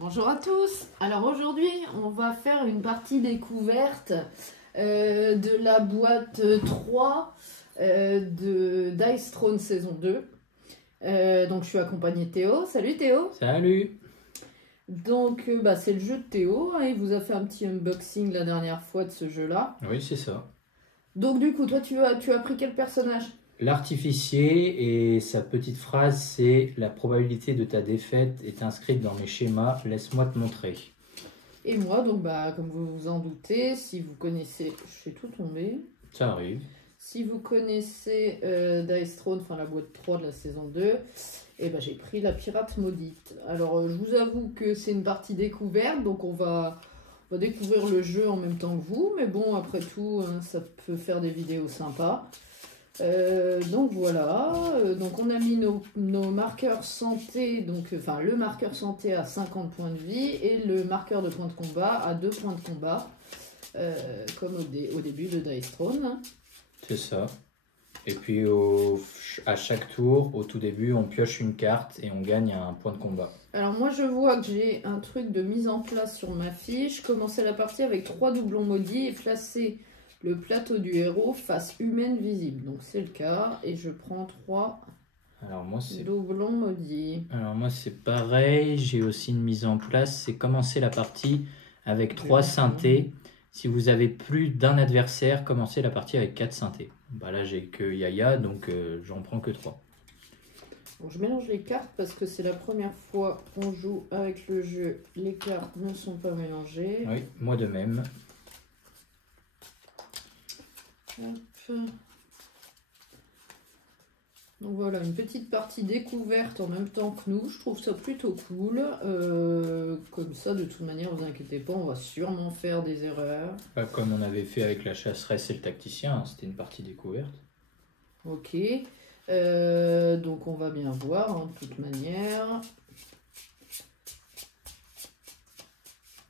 Bonjour à tous. Alors aujourd'hui, on va faire une partie découverte de la boîte 3 de Dice Throne saison 2. Donc je suis accompagnée de Théo. Salut Théo. Salut. Donc c'est le jeu de Théo. Il vous a fait un petit unboxing la dernière fois de ce jeu-là. Oui, c'est ça. Donc du coup, toi tu as pris quel personnage? L'artificier et sa petite phrase, c'est la probabilité de ta défaite est inscrite dans mes schémas, laisse-moi te montrer. Et moi, donc comme vous vous en doutez, si vous connaissez, je fais tout tomber. Ça arrive. Si vous connaissez Dice Throne, enfin la boîte 3 de la saison 2, j'ai pris la pirate maudite. Alors je vous avoue que c'est une partie découverte, donc on va découvrir le jeu en même temps que vous, mais bon, après tout, ça peut faire des vidéos sympas. Donc voilà, donc on a mis nos marqueurs santé, le marqueur santé à 50 points de vie et le marqueur de points de combat à 2 points de combat, comme au début de Dice Throne. C'est ça. Et puis à chaque tour, au tout début, on pioche une carte et on gagne un point de combat. Alors moi je vois que j'ai un truc de mise en place sur ma fiche. Commencer la partie avec 3 doublons maudits et placer le plateau du héros face humaine visible. Donc c'est le cas et je prends 3 doublons maudits. Alors moi c'est pareil, j'ai aussi une mise en place, c'est commencer la partie avec 3 synthés. Si vous avez plus d'un adversaire, commencez la partie avec 4 synthés. Là j'ai que Yaya, donc j'en prends que 3. Bon, je mélange les cartes parce que c'est la première fois qu'on joue avec le jeu. Les cartes ne sont pas mélangées. Oui, moi de même. Hop. Donc voilà, une petite partie découverte en même temps que nous. Je trouve ça plutôt cool. Comme ça, de toute manière, vous inquiétez pas, on va sûrement faire des erreurs. Comme on avait fait avec la chasseresse et le tacticien, c'était une partie découverte. Ok. Donc on va bien voir, de toute manière.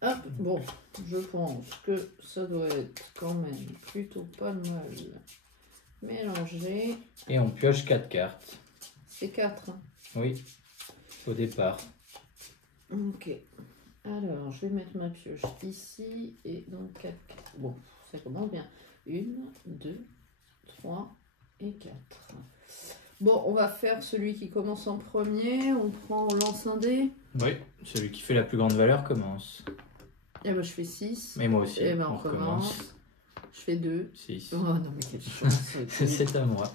Hop, bon, je pense que ça doit être quand même plutôt pas mal mélangé. Et on pioche 4 cartes. C'est 4. Oui, au départ. Ok. Alors, je vais mettre ma pioche ici et donc 4 cartes. Bon, ça commence bien. 1, 2, 3 et 4. Bon, on va faire celui qui commence en premier. On lance un dé. Oui, celui qui fait la plus grande valeur commence. Et je fais 6. Mais moi aussi, et on recommence. Je fais 2. 6. Oh non, mais quelle chance. C'est à moi.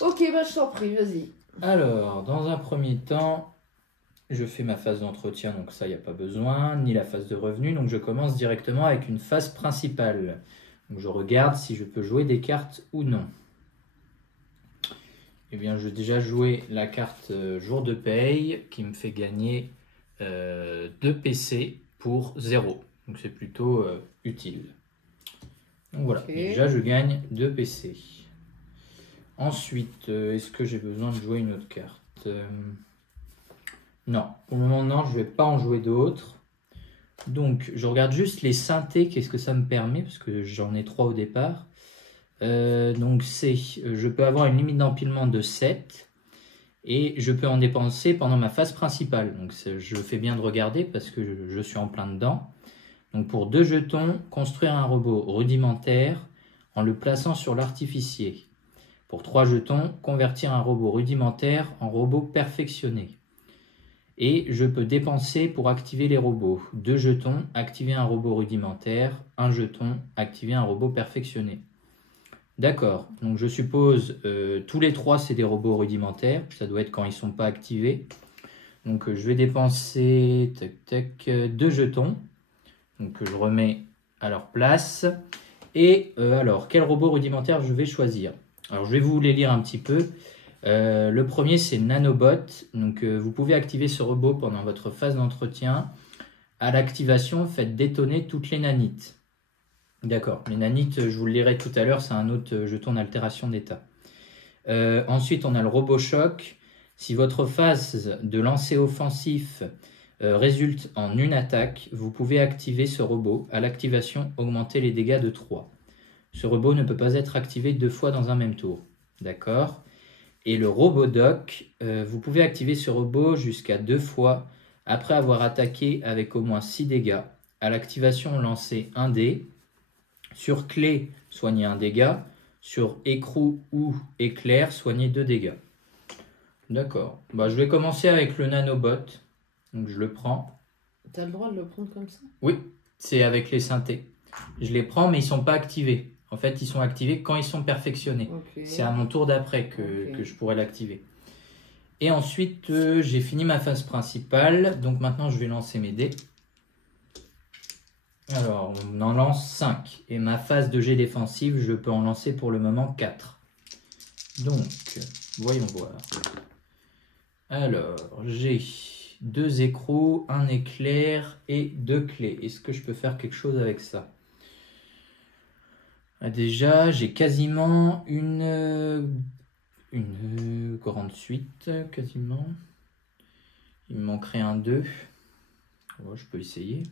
Ok, je t'en prie, vas-y. Alors, dans un premier temps, je fais ma phase d'entretien, donc ça, il n'y a pas besoin, ni la phase de revenu, donc je commence directement avec une phase principale. Donc je regarde si je peux jouer des cartes ou non. Eh bien, j'ai déjà joué la carte jour de paye qui me fait gagner 2 PC pour 0. Donc c'est plutôt utile. Donc voilà, Okay. déjà je gagne 2 PC. Ensuite, est-ce que j'ai besoin de jouer une autre carte? Non, pour le moment non, je ne vais pas en jouer d'autres. Donc je regarde juste les synthés, qu'est-ce que ça me permet, parce que j'en ai 3 au départ. Donc je peux avoir une limite d'empilement de 7 et je peux en dépenser pendant ma phase principale. Donc je fais bien de regarder parce que je suis en plein dedans. Donc pour 2 jetons, construire un robot rudimentaire en le plaçant sur l'artificier. Pour 3 jetons, convertir un robot rudimentaire en robot perfectionné. Et je peux dépenser pour activer les robots. 2 jetons, activer un robot rudimentaire. 1 jeton, activer un robot perfectionné. D'accord, donc je suppose tous les 3 c'est des robots rudimentaires, ça doit être quand ils ne sont pas activés. Donc je vais dépenser 2 jetons, donc je remets à leur place. Et alors, quel robot rudimentaire je vais choisir? Alors je vais vous les lire un petit peu. Le premier c'est Nanobot, donc vous pouvez activer ce robot pendant votre phase d'entretien. À l'activation, faites détonner toutes les nanites. D'accord, les nanites, je vous le lirai tout à l'heure, c'est un autre jeton d'altération d'état. Ensuite, on a le robot choc. Si votre phase de lancer offensif résulte en une attaque, vous pouvez activer ce robot. À l'activation, augmenter les dégâts de 3. Ce robot ne peut pas être activé 2 fois dans un même tour. D'accord. Et le robot doc, vous pouvez activer ce robot jusqu'à 2 fois Après avoir attaqué avec au moins 6 dégâts, à l'activation, lancez un dé. Sur clé, soignez un dégât. Sur écrou ou éclair, soignez 2 dégâts. D'accord. Bah, je vais commencer avec le nanobot. Donc je le prends. T'as le droit de le prendre comme ça? Oui, c'est avec les synthés. Je les prends, mais ils ne sont pas activés. En fait, ils sont activés quand ils sont perfectionnés. Ok. C'est à mon tour d'après que je pourrais l'activer. Et ensuite, j'ai fini ma phase principale. Donc maintenant, je vais lancer mes dés. Alors, on en lance 5. Et ma phase de jet défensive, je peux en lancer pour le moment 4. Donc, voyons voir. Alors, j'ai 2 écrous, un éclair et 2 clés. Est-ce que je peux faire quelque chose avec ça? Déjà, j'ai quasiment une grande suite, quasiment. Il me manquerait un 2. Ouais, je peux essayer.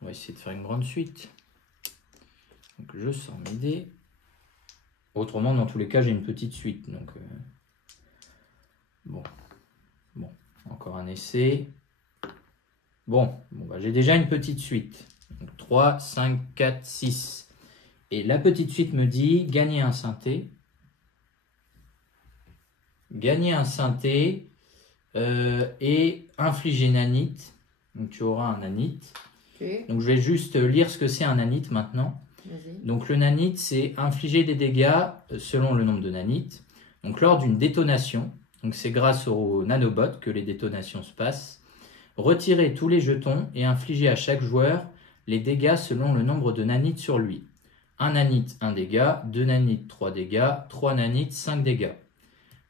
On va essayer de faire une grande suite. Donc je sors mes dés. Autrement, dans tous les cas, j'ai une petite suite. Donc, bon, encore un essai. Bon bah, j'ai déjà une petite suite. Donc 3, 5, 4, 6. Et la petite suite me dit gagner un synthé. Gagner un synthé et infliger nanite. Donc tu auras un nanite. Okay. Donc je vais juste lire ce que c'est un nanite maintenant. Donc le nanite, c'est infliger des dégâts selon le nombre de nanites. Donc lors d'une détonation, donc c'est grâce au nanobot que les détonations se passent. Retirer tous les jetons et infliger à chaque joueur les dégâts selon le nombre de nanites sur lui. 1 nanite, 1 dégât, 2 nanites, 3 dégâts, 3 nanites, 5 dégâts.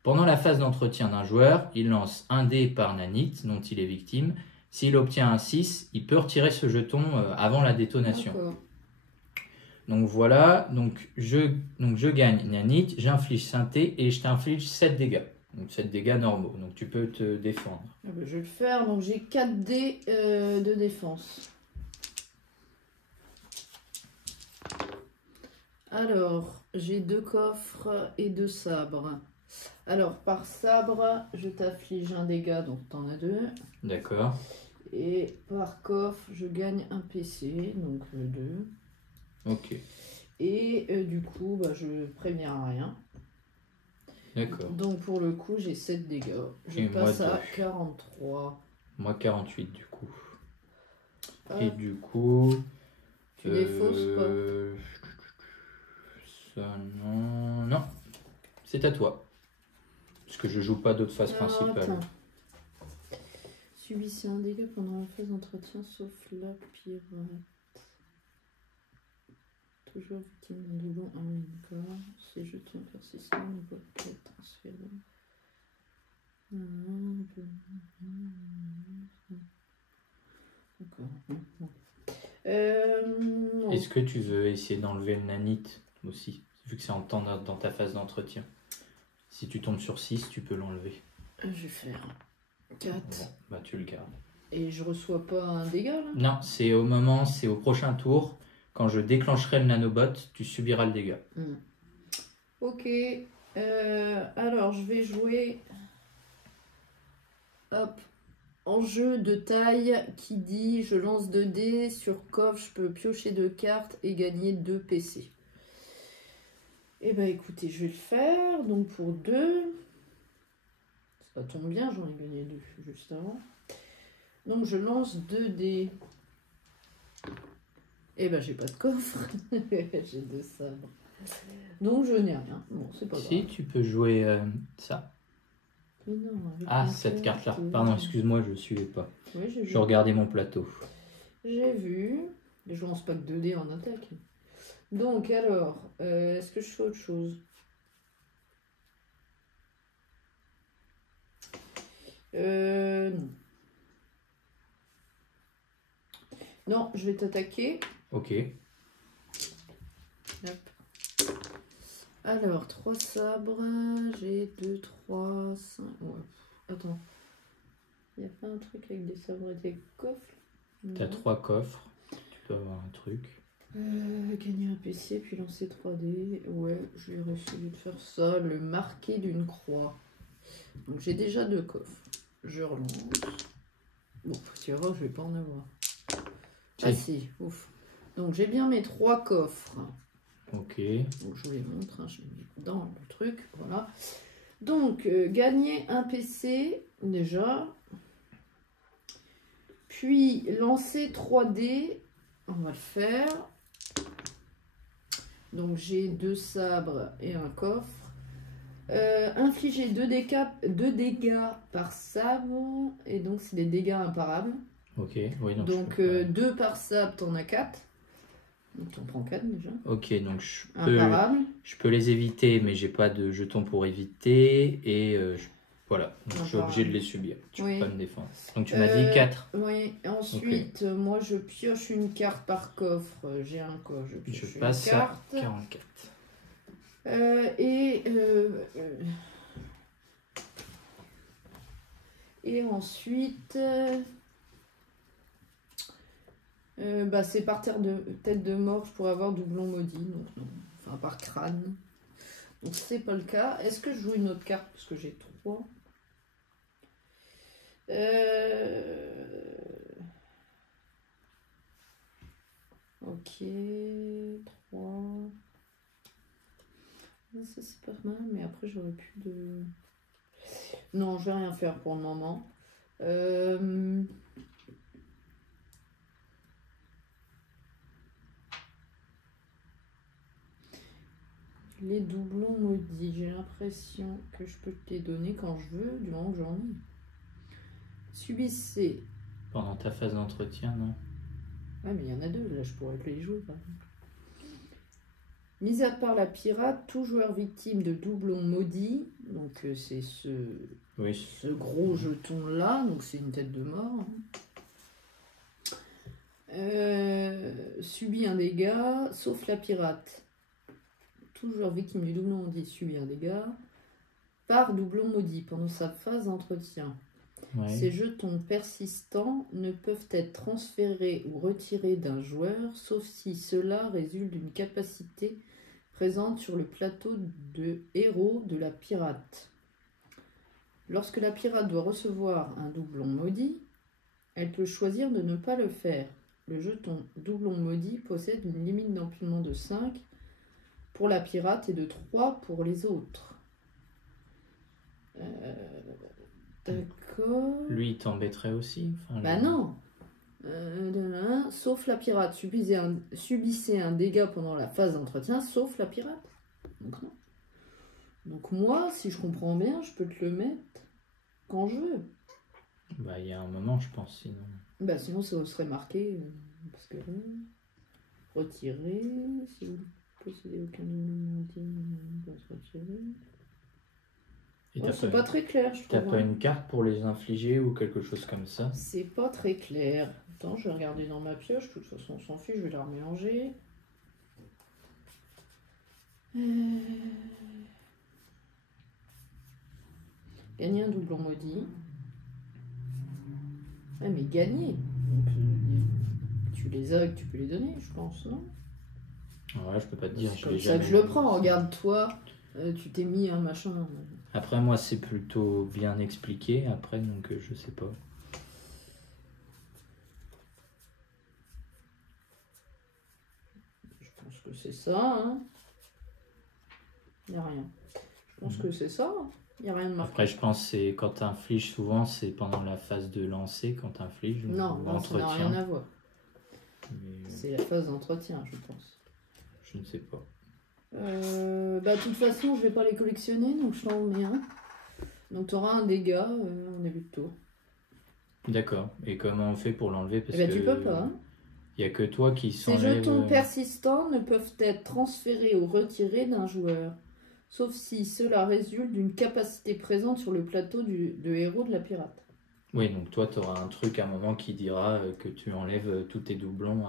Pendant la phase d'entretien d'un joueur, il lance un dé par nanite dont il est victime. S'il obtient un 6, il peut retirer ce jeton avant la détonation. Donc voilà, donc je gagne nanite, j'inflige synthé et je t'inflige 7 dégâts. Donc 7 dégâts normaux, donc tu peux te défendre. Ah ben, je vais le faire, donc j'ai 4 dés de défense. Alors, j'ai 2 coffres et 2 sabres. Alors, par sabre, je t'afflige un dégât, donc t'en as 2. D'accord. Et par coffre, je gagne un PC, donc 2. Ok. Et du coup, bah, je préviens à rien. D'accord. Donc pour le coup, j'ai 7 dégâts. Je passe à 43. Moi 48 du coup. Ah. Et du coup... Tu défausses pas? Ça non... Non. C'est à toi. Parce que je joue pas d'autres phases principales. Attends. Subissez un dégât pendant la phase d'entretien sauf la pirate. Toujours victime d'un doublon à une corps. Ces jetons persistants ne peuvent pas être transférés. D'accord. Est-ce que tu veux essayer d'enlever le nanite aussi, vu que c'est en temps dans ta phase d'entretien? Si tu tombes sur 6, tu peux l'enlever. Je vais faire 4. Bon, bah tu le gardes. Et je reçois pas un dégât là? Non, c'est au prochain tour. Quand je déclencherai le nanobot, tu subiras le dégât. Ok. Alors, je vais jouer... Hop. En jeu de taille qui dit je lance 2 dés. Sur coffre, je peux piocher 2 cartes et gagner 2 PC. Eh ben écoutez, je vais le faire. Donc pour 2. Ça tombe bien, j'en ai gagné 2 juste avant. Donc je lance 2 dés. Eh ben j'ai pas de coffre. J'ai 2 sabres. Donc je n'ai rien. Bon, c'est pas grave. Si, tu peux jouer ça. Mais non, Ah, cette carte-là. Pardon, excuse-moi, je ne suivais pas. Oui, je regardais mon plateau. J'ai vu. Et je lance pas que 2 dés en attaque. Donc alors, est-ce que je fais autre chose? Non. Non, je vais t'attaquer. Ok. Hop. Alors, 3 sabres, j'ai 2, 3, 5... Ouais. Attends. Il n'y a pas un truc avec des sabres et des coffres? T'as 3 coffres. Tu peux avoir un truc. Gagner un PC, puis lancer 3D. Ouais, je vais essayer de faire ça. Le marqué d'une croix. Donc j'ai déjà 2 coffres. Je relance. Bon, tu verras, je vais pas en avoir. Si. Ah si, ouf. Donc j'ai bien mes 3 coffres. Ok. Donc, je vous les montre, hein, je les mets dans le truc, voilà. Donc, gagner un PC, déjà. Puis, lancer 3D, on va le faire. Donc, j'ai 2 sabres et un coffre. Infliger 2 dégâts par sabre, et donc c'est des dégâts imparables. Ok, oui, Donc, 2 par sabre, t'en as 4. Donc, t'en prends 4 déjà. Ok, donc Imparables. je peux les éviter, mais j'ai pas de jetons pour éviter. Et voilà, donc je suis obligé de les subir. Tu Oui. peux pas me défendre. Donc tu m'as dit 4. Oui, ensuite, moi je pioche une carte par coffre. J'ai un coffre, je pioche Je passe une carte. à 44. Et ensuite, bah, c'est par terre de tête de mort, je pourrais avoir doublon maudit. Donc non. Enfin, par crâne. Donc c'est pas le cas. Est-ce que je joue une autre carte? Parce que j'ai 3. Ok, 3. Ça c'est pas mal, mais après j'aurais plus de... Non, je vais rien faire pour le moment. Les doublons maudits, j'ai l'impression que je peux te les donner quand je veux, du moment que j'en ai. Subissez. Pendant ta phase d'entretien, non? Ouais, mais il y en a 2, là je pourrais te les jouer par exemple. Mis à part la pirate, tout joueur victime de doublons maudits, donc c'est ce gros jeton là, donc c'est une tête de mort. Subit un dégât, sauf la pirate. Tout joueur victime du doublon maudit subit un dégât par doublon maudit pendant sa phase d'entretien. Ouais. Ces jetons persistants ne peuvent être transférés ou retirés d'un joueur, sauf si cela résulte d'une capacité présente sur le plateau de héros de la pirate. Lorsque la pirate doit recevoir un doublon maudit, elle peut choisir de ne pas le faire. Le jeton doublon maudit possède une limite d'empilement de 5 pour la pirate et de 3 pour les autres. D'accord. Lui, il t'embêterait aussi. Enfin, Bah non. Sauf la pirate. Subissez un dégât pendant la phase d'entretien, sauf la pirate. Donc non. Donc moi, si je comprends bien, je peux te le mettre quand je veux. Bah, il y a un moment, je pense, sinon. Bah sinon, ça serait marqué. Parce que retirer. Si vous possédez aucun élément il va se retirer. Et C'est pas très clair, je trouve. T'as pas une carte pour les infliger ou quelque chose comme ça? C'est pas très clair. Attends, je vais regarder dans ma pioche. De toute façon, on s'en fiche, je vais la remélanger. Gagner un doublon maudit. Ah, mais gagner. Donc, tu les as, tu peux les donner, je pense, non? Ouais, je peux pas te dire. C'est comme ça que je le prends. Regarde-toi, tu t'es mis un machin. Après, moi, c'est plutôt bien expliqué. Après, donc, je sais pas. Je pense que c'est ça, hein. Il n'y a rien. Je pense que c'est ça. Il n'y a rien de marqué. Après, je pense que c'est quand tu infliges, souvent, c'est pendant la phase de lancer, quand tu infliges. Non, ça n'a rien à voir. Mais... C'est la phase d'entretien, je pense. Je ne sais pas. Bah, de toute façon, je vais pas les collectionner, donc je t'en mets un. Donc tu auras un dégât en début de tour. D'accord. Et comment on fait pour l'enlever? Parce que tu peux pas. Hein. Il n'y a que toi qui s'enlève. Ces jetons persistants ne peuvent être transférés ou retirés d'un joueur, sauf si cela résulte d'une capacité présente sur le plateau de héros de la pirate. Oui, donc toi, tu auras un truc à un moment qui dira que tu enlèves tous tes doublons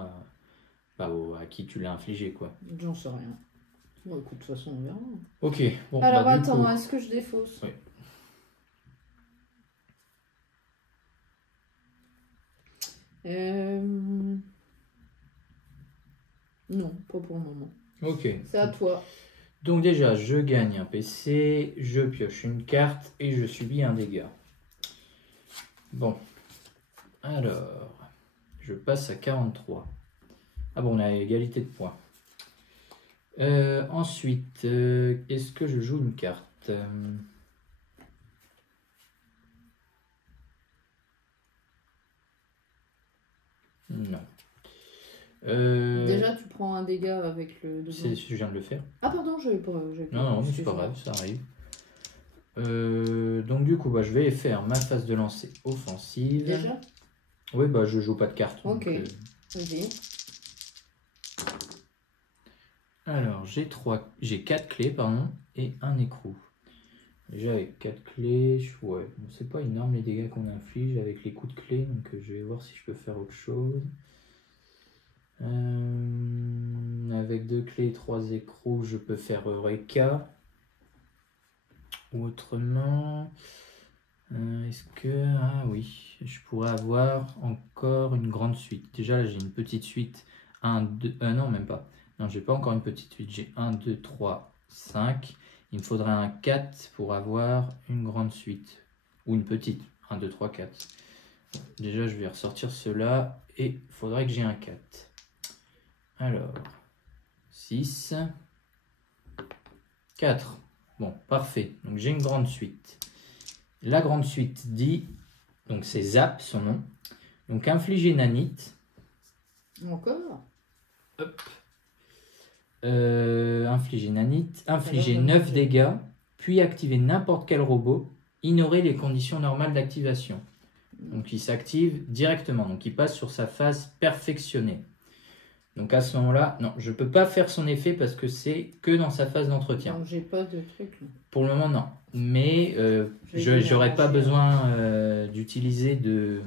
à qui tu l'as infligé, quoi. J'en sais rien. Bon, écoute, de toute façon, on verra. Ok. Bon, alors, bah, attends, est-ce que je défausse? Oui. Non, pas pour le moment. Ok. C'est à toi. Donc déjà, je gagne un PC, je pioche une carte et je subis un dégât. Bon. Alors, je passe à 43. Ah bon, on a égalité de points. Ensuite, est-ce que je joue une carte? Non. Déjà, tu prends un dégât avec le deuxième. Je viens de le faire. Ah, pardon, j'avais pas. Non, mais c'est pas grave, ça arrive. Donc, du coup, bah, je vais faire ma phase de lancer offensive. Déjà? Oui, bah, je joue pas de carte. Ok. Donc, Vas-y. alors, j'ai 4 clés, pardon, et un écrou. Déjà, avec 4 clés, ouais, bon, c'est pas énorme les dégâts qu'on inflige avec les coups de clé, donc je vais voir si je peux faire autre chose. Avec 2 clés et 3 écrous, je peux faire Eureka. Ou autrement, est-ce que... Ah oui, je pourrais avoir encore une grande suite. Déjà, là, j'ai une petite suite. 1, 2... non, même pas. Non, j'ai pas encore une petite suite. J'ai 1, 2, 3, 5. Il me faudrait un 4 pour avoir une grande suite. Ou une petite. 1, 2, 3, 4. Déjà, je vais ressortir cela. Et il faudrait que j'ai un 4. Alors, 6, 4. Bon, parfait. Donc, j'ai une grande suite. La grande suite dit, donc c'est Zap, son nom. Donc, infliger nanite. Encore? Hop. Infliger nanite. Infliger 9 dégâts. Puis activer n'importe quel robot. Ignorer les conditions normales d'activation. Donc, il s'active directement. Donc, il passe sur sa phase perfectionnée. Donc, à ce moment-là, non, je ne peux pas faire son effet parce que c'est que dans sa phase d'entretien. Donc, j'ai pas de truc là. Pour le moment, non. Mais je n'aurais pas besoin d'utiliser de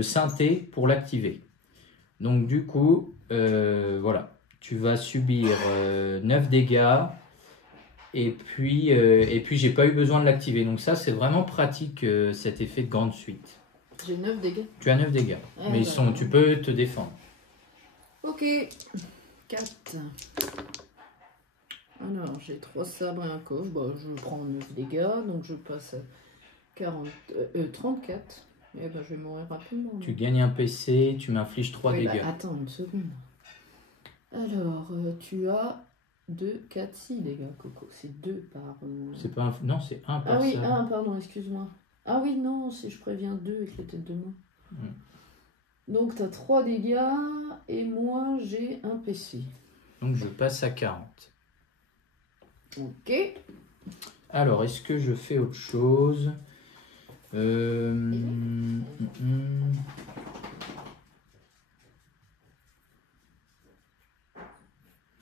synthé pour l'activer. Donc, du coup, voilà. Tu vas subir 9 dégâts. Et puis j'ai pas eu besoin de l'activer. Donc, ça, c'est vraiment pratique, cet effet de grande suite. J'ai 9 dégâts. Tu as 9 dégâts. Mais tu peux te défendre. Ok. 4. Alors, j'ai 3 sabres et un coffre. Bah, je prends 9 dégâts. Donc, je passe à 34. Et ben, je vais mourir rapidement. Tu gagnes un PC. Tu m'infliges 3 dégâts. Bah, attends une seconde. Alors, tu as 2, 4, 6 dégâts, Coco. C'est 2 par... C'est pas non, c'est 1 par Ah oui, sabre. 1, pardon, excuse-moi. Ah oui, non, si je préviens 2 avec les têtes de main. Donc, tu as 3 dégâts et moi, j'ai un PC. Donc, je passe à 40. Ok. Alors, est-ce que je fais autre chose?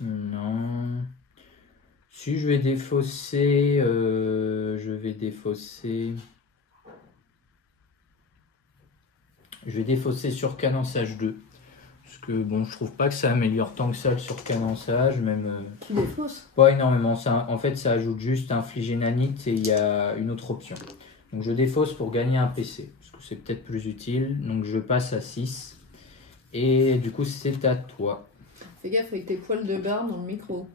Non. Si je vais défausser, je vais défausser sur cadençage 2. Parce que bon, je trouve pas que ça améliore tant que ça le surcadençage, même. Tu défausses? Pas énormément. Ça, en fait, ça ajoute juste infliger nanite et il y a une autre option. Donc je défausse pour gagner un PC. Parce que c'est peut-être plus utile. Donc je passe à 6. Et du coup, c'est à toi. Fais gaffe avec tes poils de barbe dans le micro.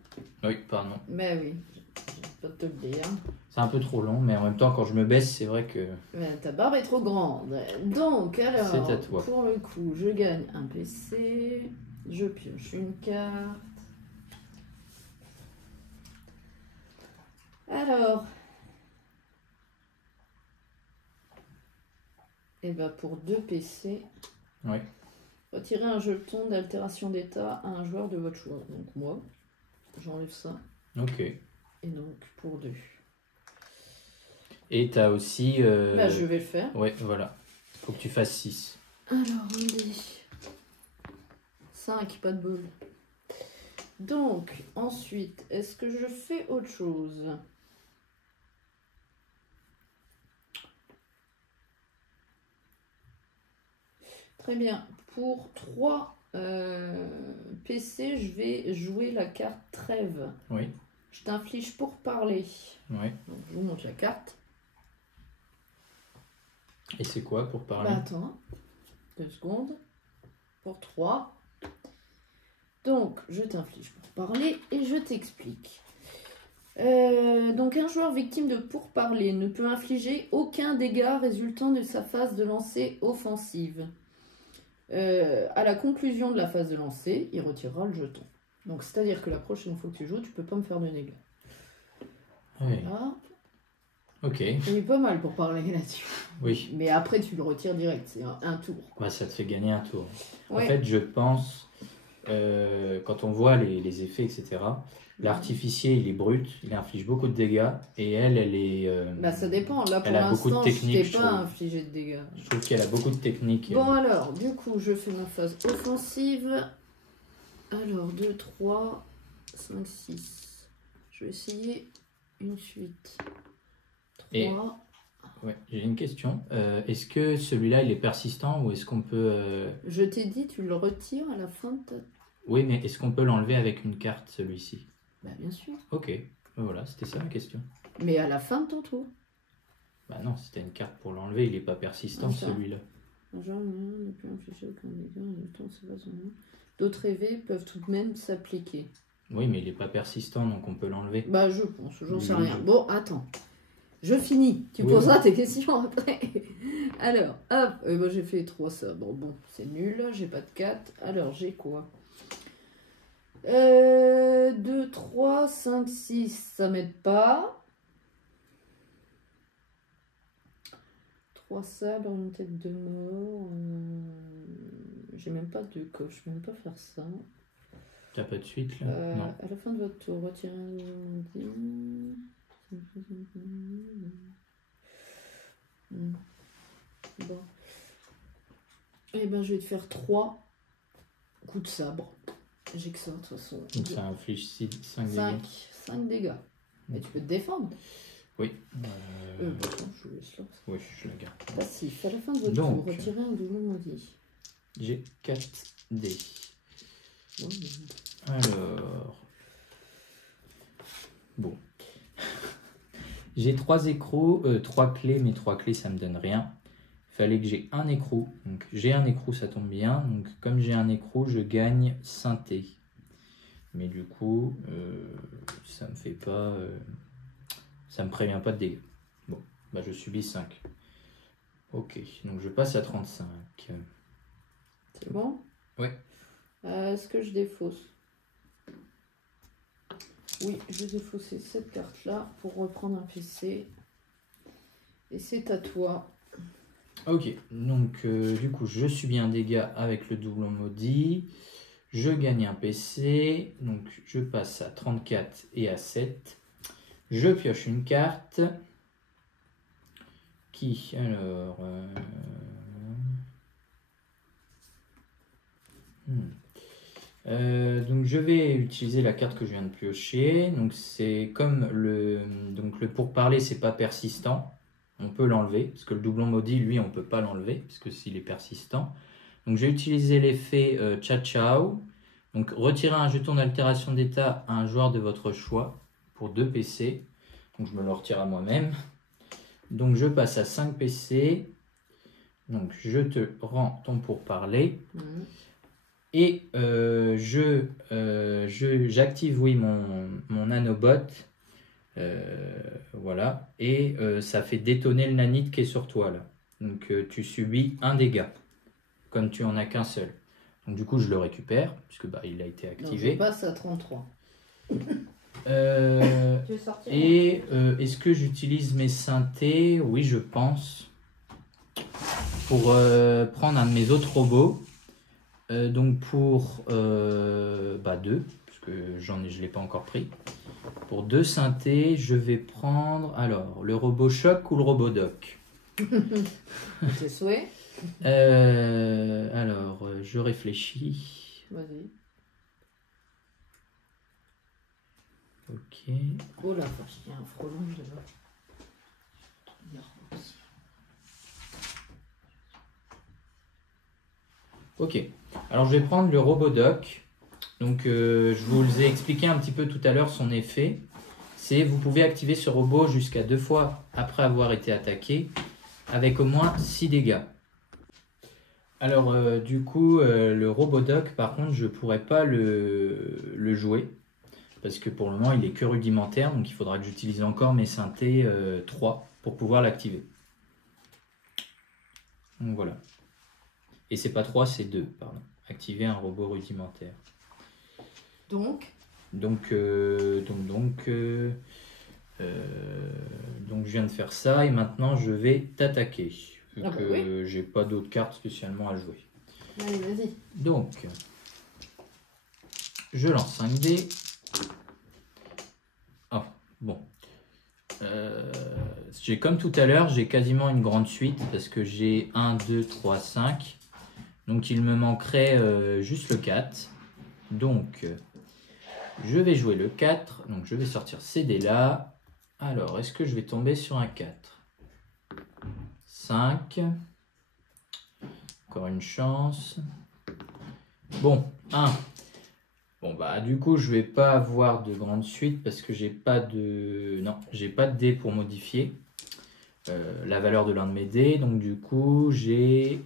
Oui, pardon. Mais oui, je vais pas te le dire. C'est un peu trop long, mais en même temps, quand je me baisse, c'est vrai que... Ta barbe est trop grande. Donc, alors, c'est à toi. Pour le coup, je gagne un PC. Je pioche une carte. Alors... Et bah pour 2 PC... Oui. Retirer un jeton d'altération d'état à un joueur de votre choix. Donc moi, j'enlève ça. Ok. Et donc pour 2. Et t'as aussi... Bah je vais le faire. Ouais, voilà. Faut que tu fasses 6. Alors, on dit 5, pas de bol. Donc, ensuite, est-ce que je fais autre chose? Très bien. Pour 3 PC, je vais jouer la carte trêve. Oui. Je t'inflige pour parler. Oui. Donc, je vous montre la carte. Et c'est quoi pour parler? Bah, attends, 2 secondes. Pour 3. Donc, je t'inflige pour parler et je t'explique. Donc un joueur victime de pourparlers ne peut infliger aucun dégât résultant de sa phase de lancer offensive. À la conclusion de la phase de lancer, il retirera le jeton. Donc c'est-à-dire que la prochaine fois que tu joues, tu peux pas me faire de dégâts. Oui. Voilà. Ok. Il est pas mal pour parler là-dessus. Oui. Mais après, tu le retires direct, c'est un tour. Bah, ça te fait gagner un tour. Ouais. En fait, je pense, quand on voit les effets, etc., l'artificier, il est brut, il inflige beaucoup de dégâts, et elle est... Bah ça dépend, là pour elle a beaucoup de l'instant, je technique, t'ai pas infligé de dégâts. Je trouve qu'elle a beaucoup de technique. Bon alors, du coup, je fais ma phase offensive. Alors, 2, 3, 5, 6. Je vais essayer une suite. 3. Et- Ouais, j'ai une question. Est-ce que celui-là, il est persistant ou est-ce qu'on peut... Je t'ai dit, tu le retires à la fin de ta... Oui, mais est-ce qu'on peut l'enlever avec une carte, celui-ci? Bah bien sûr. Ok, voilà, c'était ça ma question. Mais à la fin de ton tour. Bah non, si t'as une carte pour l'enlever, il n'est pas persistant, Attends. celui-là. Genre, ne peut infliger aucun dégât, en même temps, c'est pas son nom. D'autres effets peuvent tout de même s'appliquer. Oui, mais il n'est pas persistant, donc on peut l'enlever. Bah je pense, j'en sais Oui, rien. Bon, attends. Je finis. Tu Oui. poseras tes questions après. Alors, hop. Moi j'ai fait 3 sabres. Bon, c'est nul. J'ai pas de 4. Alors, j'ai quoi 2, 3, 5, 6. Ça m'aide pas. 3 sabres, une tête de mort. J'ai même pas de coche. Je vais même pas faire ça. T'as pas de suite, là? Non. À la fin de votre tour, retirez un dé. Bon. Eh ben, je vais te faire 3 coups de sabre. J'ai que ça, de toute façon. Donc ça inflige 5 dégâts. 5 dégâts. Mais tu peux te défendre. Oui. Bon, je vous laisse là. Oui, je la garde. Passif. À la fin de votre Donc. tour, retirez un double maudit. J'ai 4 dés. Ouais, Alors. Bon. J'ai 3 écrous, 3 clés, mais 3 clés ça me donne rien. Il fallait que j'ai un écrou. Donc j'ai un écrou, ça tombe bien. Donc comme j'ai un écrou, je gagne synthé. Mais du coup, ça me fait pas. Ça me prévient pas de dégâts. Bon, bah je subis 5. Ok, donc je passe à 35. c'est bon? Ouais. Est-ce que je défausse? Oui, je vais défausser cette carte-là pour reprendre un PC. Et c'est à toi. Ok, donc du coup, je subis un dégât avec le doublon maudit. Je gagne un PC. Donc je passe à 34 et à 7. Je pioche une carte. Qui, alors... donc je vais utiliser la carte que je viens de piocher. Donc c'est comme le pourparler, c'est pas persistant. On peut l'enlever, parce que le doublon maudit, lui, on peut pas l'enlever, parce que s'il est persistant. Donc j'ai utilisé l'effet Cha-Chao. Donc retirez un jeton d'altération d'état à un joueur de votre choix pour 2 PC. Donc je me le retire à moi-même. Donc je passe à 5 PC. Donc je te rends ton pourparler. Et j'active oui mon nanobot. Voilà. Et ça fait détonner le nanite qui est sur toi là. Donc tu subis un dégât. Comme tu en as qu'un seul. Donc du coup je le récupère. Puisque bah, il a été activé. Donc, je passe à 33. Et est-ce que j'utilise mes synthés? Oui, je pense. Pour prendre un de mes autres robots. Donc pour 2, parce que je ne l'ai pas encore pris. Pour 2 synthés, je vais prendre alors le robot choc ou le robot doc. Tes souhaits. Alors, je réfléchis. Vas-y. Ok. Oh la vache, il y a un frelon là. Ok. Alors, je vais prendre le robot doc. Donc, je vous ai expliqué un petit peu tout à l'heure son effet. C'est vous pouvez activer ce robot jusqu'à 2 fois après avoir été attaqué avec au moins 6 dégâts. Alors, du coup, le robot doc, par contre, je ne pourrais pas le jouer. parce que pour le moment, il est que rudimentaire, donc il faudra que j'utilise encore mes synthés 3 pour pouvoir l'activer. Donc voilà. Et c'est pas 3, c'est 2, pardon. Activer un robot rudimentaire. Donc je viens de faire ça et maintenant je vais t'attaquer. Vu Ah bah que j'ai pas d'autres cartes spécialement à jouer. Allez, vas-y. Donc, je lance 5 dés. Oh, bon. J'ai comme tout à l'heure, j'ai quasiment une grande suite parce que j'ai 1, 2, 3, 5. Donc il me manquerait juste le 4. Donc, je vais jouer le 4. Donc je vais sortir ces dés-là. Alors, est-ce que je vais tomber sur un 4 ? 5. Encore une chance. Bon, 1. Bon bah du coup je vais pas avoir de grande suite parce que j'ai pas de... Non, j'ai pas de dés pour modifier la valeur de l'un de mes dés. Donc du coup j'ai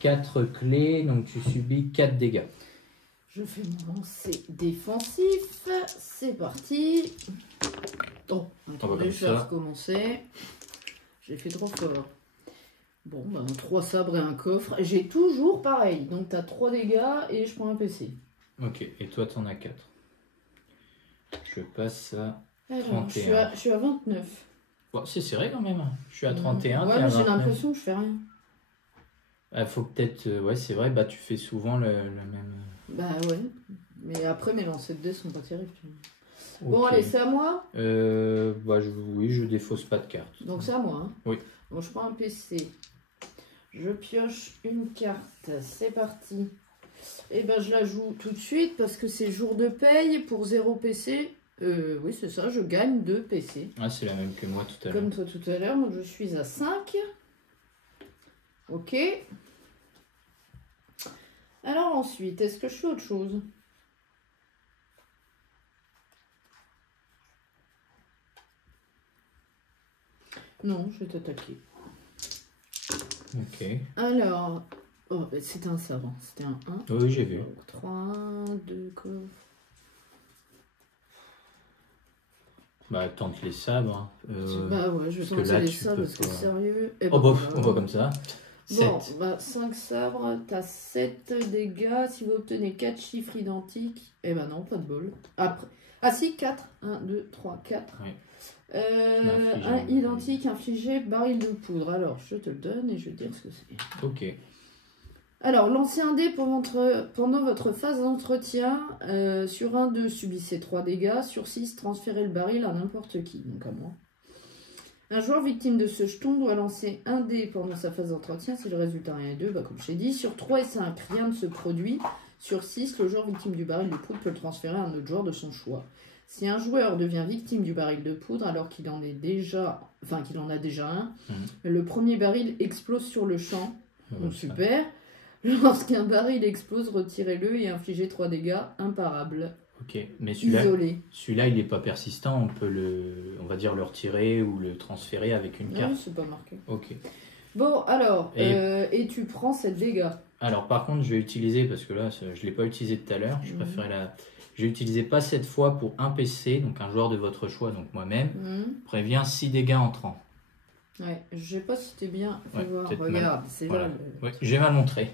4 clés, donc tu subis 4 dégâts. Je fais mon lancer défensif. C'est parti. Oh, attendez, je vais recommencer. J'ai fait trop fort. Bon, ben 3 sabres et un coffre. J'ai toujours pareil. Donc tu as 3 dégâts et je prends un PC. Ok, et toi t'en as 4. Je passe à Alors, 31. je suis à 29. Bon, c'est serré quand même. Je suis à 31. Ouais, mais j'ai l'impression que je fais rien. Il faut peut-être... ouais, c'est vrai, bah tu fais souvent le même... Bah ouais. Mais après, mes lancers de dés sont pas terribles. Okay. Bon, allez, c'est à moi. Oui, je défausse pas de carte. Donc c'est à moi. Hein. Oui. Bon, je prends un PC. Je pioche une carte. C'est parti. Et ben je la joue tout de suite parce que c'est jour de paye pour 0 PC. Oui, c'est ça, je gagne 2 PC. Ah, c'est la même que moi tout à l'heure. Comme toi tout à l'heure, donc je suis à 5. Ok. Alors ensuite, est-ce que je fais autre chose? Non, je vais t'attaquer. Ok. Alors, oh, c'était un sabre, c'était un 1. Oui, j'ai vu. 3, 2 coffres. Bah, tente les sabres. Bah ouais, je vais tenter les sabres parce que sérieux. Eh ben, bof, on va comme ça. Bon, 7. bah 5 sabres, t'as 7 dégâts. Si vous obtenez 4 chiffres identiques, eh ben non, pas de bol. Après. Ah si, 4. 1, 2, 3, 4. Oui. Un identique infligé, baril de poudre. Alors, je te le donne et je vais te dire ce que c'est. Ok. Alors, lancez un dé pendant votre phase d'entretien. Sur un 2, subissez 3 dégâts. Sur 6, transférez le baril à n'importe qui, donc à moi. Un joueur victime de ce jeton doit lancer un dé pendant sa phase d'entretien. Si le résultat est 1 et 2, bah, comme je t'ai dit. Sur 3 et 5, rien ne se produit. Sur 6, le joueur victime du baril de poudre peut le transférer à un autre joueur de son choix. Si un joueur devient victime du baril de poudre alors qu'il en a déjà un, le premier baril explose sur le champ. Donc super. Lorsqu'un baril explose, retirez-le et infligez 3 dégâts imparables. Ok, mais celui-là, il n'est pas persistant. On peut on va dire le retirer ou le transférer avec une carte. Oui, c'est pas marqué. Ok. Bon, alors, et tu prends 7 dégâts. Alors, par contre, je vais utiliser, parce que là, je ne l'ai pas utilisé tout à l'heure. Je préférais la... J'ai utilisé pas cette fois pour un PC, donc un joueur de votre choix, donc moi-même. Prévient 6 dégâts entrants. Ouais, je sais pas si c'était bien. Ouais, voir. Regarde, c'est voilà. là. Ouais, j'ai mal montré.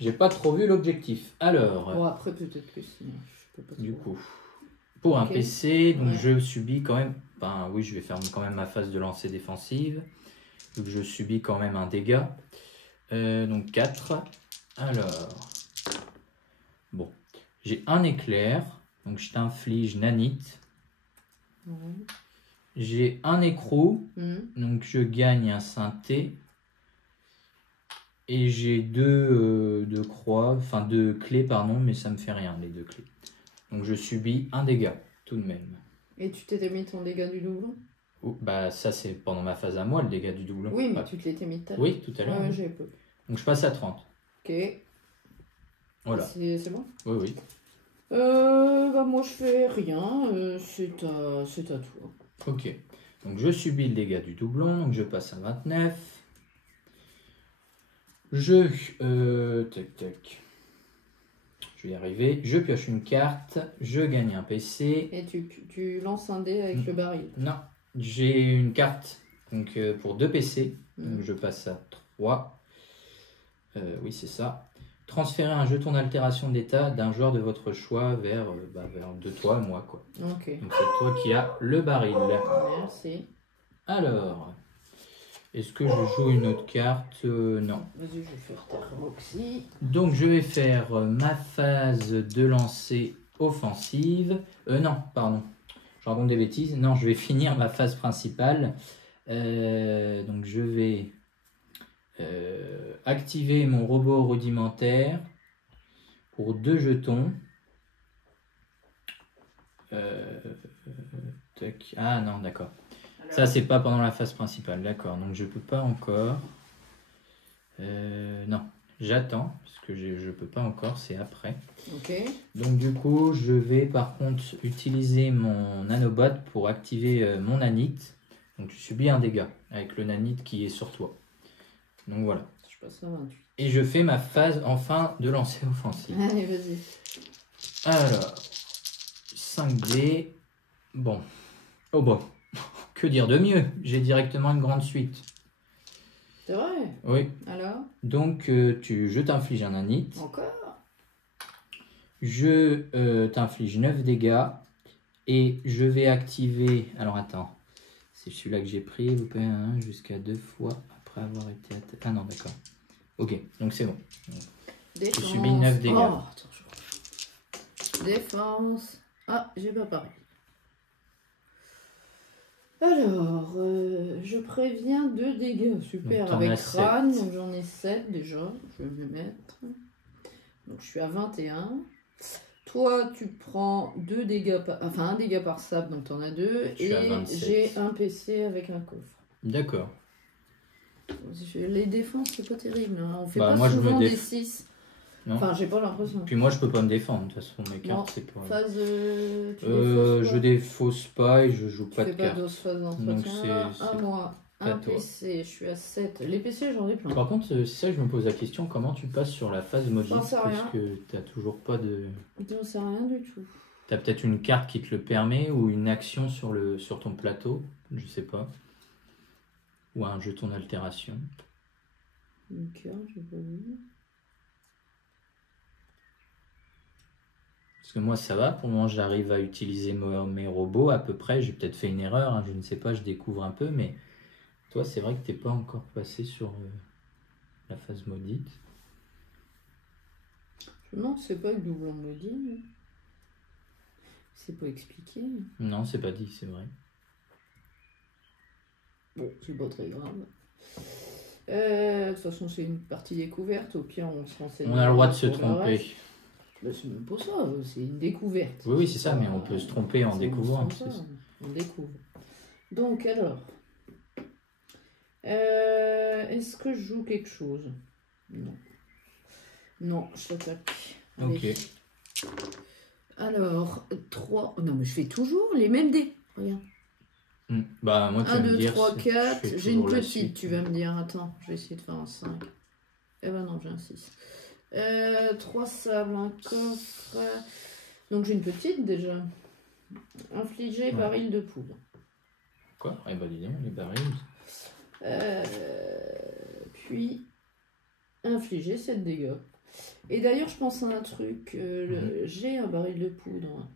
J'ai pas trop vu l'objectif. Alors. Bon, après, peut-être que si. Je peux pas du coup, pour un PC, donc je subis quand même. Ben oui, je vais faire quand même ma phase de lancer défensive. Donc je subis quand même un dégât. Donc 4. Alors. Bon. J'ai un éclair. Donc je t'inflige nanite. J'ai un écrou, donc je gagne un synthé. Et j'ai deux clés, pardon, mais ça me fait rien, les 2 clés. Donc je subis un dégât, tout de même. Et tu t'étais mis ton dégât du doublon? Bah ça c'est pendant ma phase à moi, le dégât du doublon. Oui, mais tu te l'étais mis tout à l'heure. Oui, tout à l'heure. Ouais, j'ai peu. Donc je passe à 30. Ok. Voilà. C'est bon? Oui, oui. Bah moi je fais rien, c'est à toi. Ok. Donc je subis le dégât du doublon, donc je passe à 29. Tac. je vais y arriver. Je pioche une carte, je gagne un PC. Et tu lances un dé avec le baril. Non, j'ai une carte donc, pour 2 PC. Donc je passe à 3. Oui, c'est ça. Transférer un jeton d'altération d'état d'un joueur de votre choix vers de toi, moi, quoi. Ok. Donc c'est toi qui as le baril. Merci. Alors, est-ce que je joue une autre carte? Non. Vas-y, je vais faire Terroxy. Donc je vais faire ma phase de lancer offensive. Non, pardon. Je raconte des bêtises. Non, je vais finir ma phase principale. Donc je vais activer mon robot rudimentaire pour 2 jetons. Ah non, d'accord. Ça, c'est pas pendant la phase principale, d'accord. Donc je peux pas encore. Non, j'attends, parce que je peux pas encore, c'est après. Ok. Donc du coup, je vais par contre utiliser mon nanobot pour activer mon nanite. Donc tu subis un dégât avec le nanite qui est sur toi. Donc voilà. Je passe à 28. Et je fais ma phase enfin de lancer offensif. Allez, vas-y. Alors, 5D. Bon. Oh bon. Que dire de mieux? J'ai directement une grande suite. C'est vrai? Oui. Alors? Donc, je t'inflige un nanite. Encore? Je t'inflige 9 dégâts. Et je vais activer... Alors, attends. C'est celui-là que j'ai pris. Vous payez un jusqu'à 2 fois après avoir été attaqué. Ah non, d'accord. Ok, donc c'est bon. Défense. Tu subis 9 dégâts. Oh, attends, Défense. Ah, j'ai pas pareil. Alors, je préviens 2 dégâts. Super. Donc, avec crâne, 7. donc j'en ai 7 déjà. Je vais me les mettre. Donc je suis à 21. Toi, tu prends 2 dégâts enfin un dégât par sable, donc tu en as 2. Je suis à Et 27. j'ai un PC avec un coffre. D'accord. Les défenses, c'est pas terrible. Hein. On fait Bah, pas moi, souvent je me des 6. Non. Enfin, j'ai pas l'impression. Puis moi, je peux pas me défendre. De toute façon, mes Non, cartes, c'est pas... phase, tu défausses je défausse pas et je joue pas de pas cartes. d'os phase Donc, d'entretien. c'est Un mois. à Un toi. PC, je suis à 7. Les PC, j'en ai plein. Par contre, c'est ça que je me pose la question, comment tu passes sur la phase maudite? J'en sais Parce rien. que t'as toujours pas de... J'en sais rien du tout. T'as peut-être une carte qui te le permet ou une action sur ton plateau, je sais pas. Ou un jeton d'altération. Une carte, j'ai pas vu. Parce que moi, ça va. Pour le moment, j'arrive à utiliser mes robots à peu près. J'ai peut-être fait une erreur, hein, je ne sais pas, je découvre un peu. Mais toi, c'est vrai que t'es pas encore passé sur la phase maudite. Non, c'est pas le doublon maudit. C'est pas expliqué. Non, c'est pas dit, c'est vrai. Bon, c'est pas très grave. De toute façon, c'est une partie découverte. Au pire, on se renseigne. On a le droit de se pour le tromper. reste. Bah, c'est même pas ça, c'est une découverte. Oui, c'est ça, mais on peut se tromper en C'est découvrant. ça, on découvre. Donc, alors. Est-ce que je joue quelque chose? Non. Non, je t'attaque. Allez. Ok. Alors, 3. Non, mais je fais toujours les mêmes dés. Regarde. Bah, moi, tu 1, vas me 2, dire, 3, je 4. fais J'ai une toujours la petite, suite. tu vas me dire. Attends, je vais essayer de faire un 5. Eh ben non, j'ai un 6. 3 sables, un coffre. Donc j'ai une petite déjà. Infliger Ouais. baril de poudre. Quoi? Eh ben, dis donc, les barils. Puis infliger 7 dégâts. Et d'ailleurs, je pense à un truc. J'ai un baril de poudre.